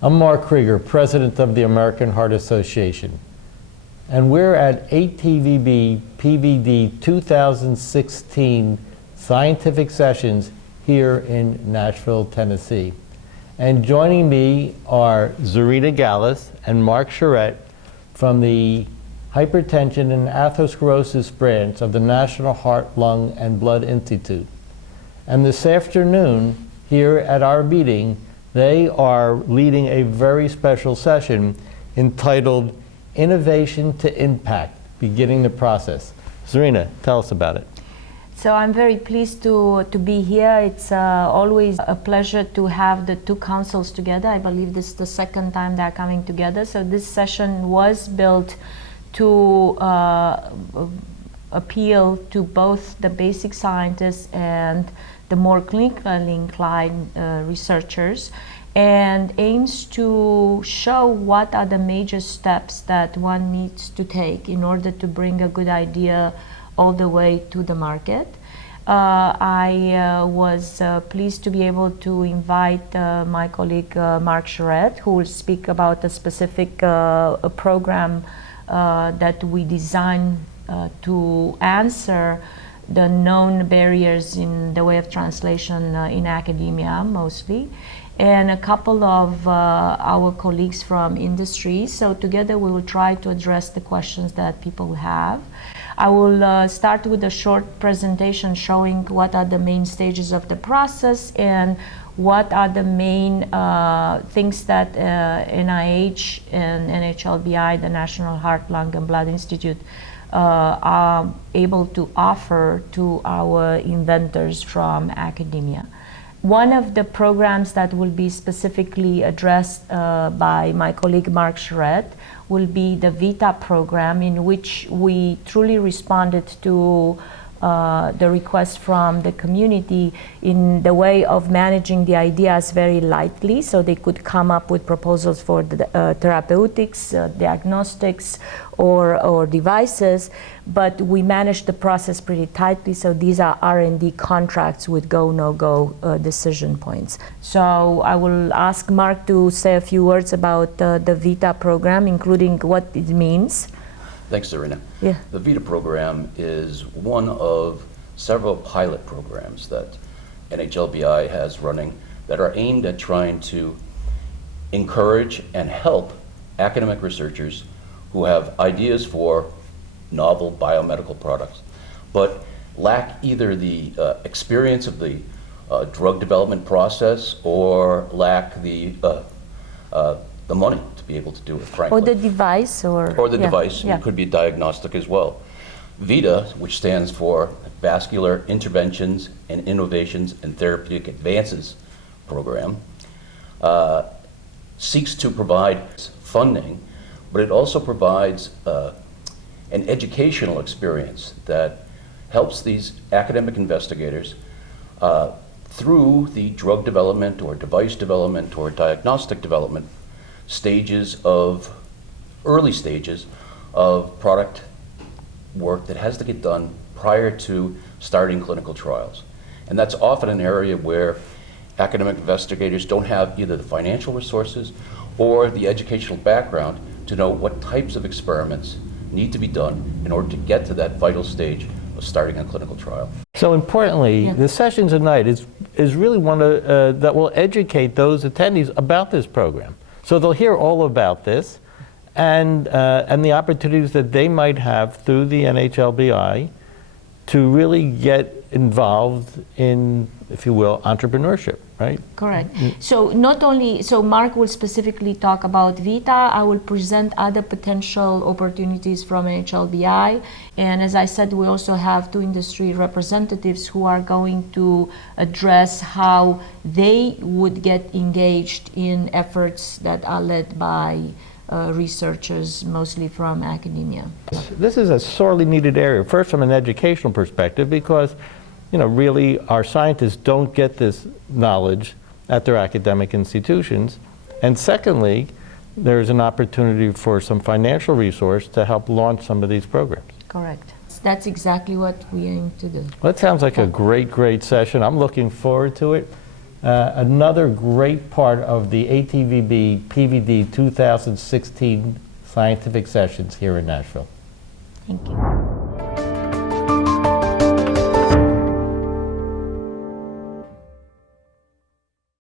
I'm Marc Creager, President of the American Heart Association, and we're at ATVB PVD 2016 Scientific Sessions here in Nashville, Tennessee. And joining me are Zorina Galis and Marc Charette from the Hypertension and Atherosclerosis branch of the National Heart, Lung, and Blood Institute. And this afternoon, here at our meeting, they are leading a very special session entitled Innovation to Impact, Beginning the Process. Zorina, tell us about it. So I'm very pleased to be here. It's always a pleasure to have the two councils together. I believe this is the second time they're coming together. So this session was built to appeal to both the basic scientists and the more clinically inclined researchers, and aims to show what are the major steps that one needs to take in order to bring a good idea all the way to the market. I was pleased to be able to invite my colleague Marc Charette, who will speak about a specific program that we designed to answer the known barriers in the way of translation in academia mostly, and a couple of our colleagues from industry. So together we will try to address the questions that people have. I will start with a short presentation showing what are the main stages of the process and what are the main things that NIH and NHLBI, the National Heart, Lung, and Blood Institute, are able to offer to our inventors from academia. One of the programs that will be specifically addressed by my colleague Marc Charette will be the VITA program, in which we truly responded to the request from the community in the way of managing the ideas very lightly, so they could come up with proposals for the therapeutics, diagnostics, or devices, but we managed the process pretty tightly, so these are R&D contracts with go, no-go decision points. So I will ask Marc to say a few words about the VITA program, including what it means. Thanks, Zorina. Yeah. The VITA program is one of several pilot programs that NHLBI has running that are aimed at trying to encourage and help academic researchers who have ideas for novel biomedical products, but lack either the experience of the drug development process or lack the money to be able to do it, frankly. Or the device, or the device. It could be diagnostic as well. VITA, which stands for Vascular Interventions and Innovations and Therapeutic Advances program, seeks to provide funding, but it also provides an educational experience that helps these academic investigators through the drug development or device development or diagnostic development early stages of product work that has to get done prior to starting clinical trials. And that's often an area where academic investigators don't have either the financial resources or the educational background to know what types of experiments need to be done in order to get to that vital stage of starting a clinical trial. So importantly, the session tonight is really one that will educate those attendees about this program. So they'll hear all about this and the opportunities that they might have through the NHLBI to really get involved in, if you will, entrepreneurship, right? Correct. So not only, so Marc will specifically talk about VITA, I will present other potential opportunities from NHLBI, and as I said, we also have two industry representatives who are going to address how they would get engaged in efforts that are led by researchers, mostly from academia. This is a sorely needed area, first from an educational perspective, because really our scientists don't get this knowledge at their academic institutions. And secondly, there's an opportunity for some financial resource to help launch some of these programs. Correct. That's exactly what we aim to do. Well, that sounds like a great, great session. I'm looking forward to it. another great part of the ATVB PVD 2016 scientific sessions here in Nashville. Thank you.